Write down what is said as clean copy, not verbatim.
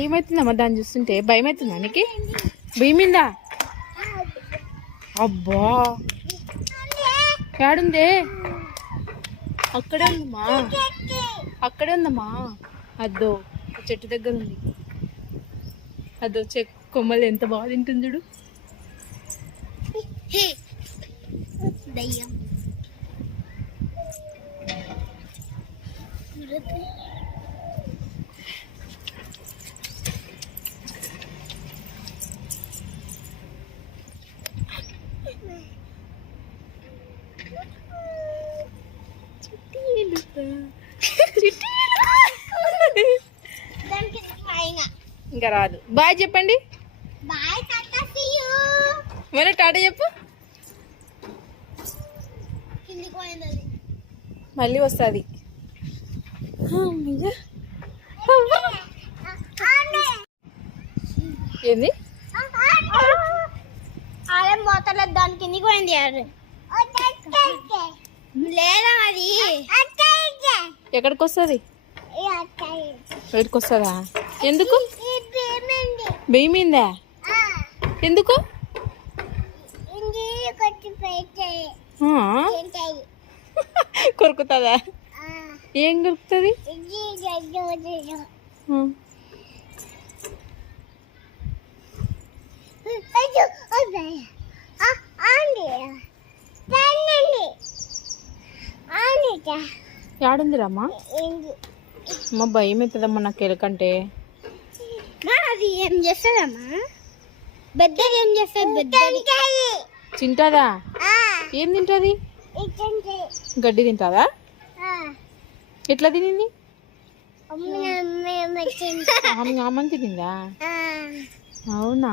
ఏమవుతుందమ్మా దాన్ని చూస్తుంటే భయం అవుతుందా నీకు? భయమిందా? అబ్బా ఏడుందే? అక్కడే ఉందమ్మా, అక్కడే ఉందమ్మా. అద్దో చెట్టు దగ్గర ఉంది. అదో కొమ్మలు ఎంత బాగా తింటుంది చూడు. ఇంకా రాదు. బాయ్ చెప్పండి. మరి టాటా చెప్పు. మళ్ళీ వస్తుంది. ఏంది ఆలయం పోతలేదు, దాని కిందికి పోయింది. లేదా అది ఎక్కడికి వస్తుంది? ఎక్కడికి వస్తుందా? ఎందుకు భయమైందా? ఎందుకు? కొరుకుతుందా? ఏం కొరుకుతుంది? యాడుందిరమ్మా? అమ్మ భయం అవుతుందమ్మా నాకు ఎలకంటే. అది ఏం చేస్తుందమ్మా? బెద్దది ఏం చేస్తుంది? తింటాదా? ఏం తింటది? గడ్డి తింటాదా? ఎట్లా తినింది? అమ్మని తినిందా? అవునా?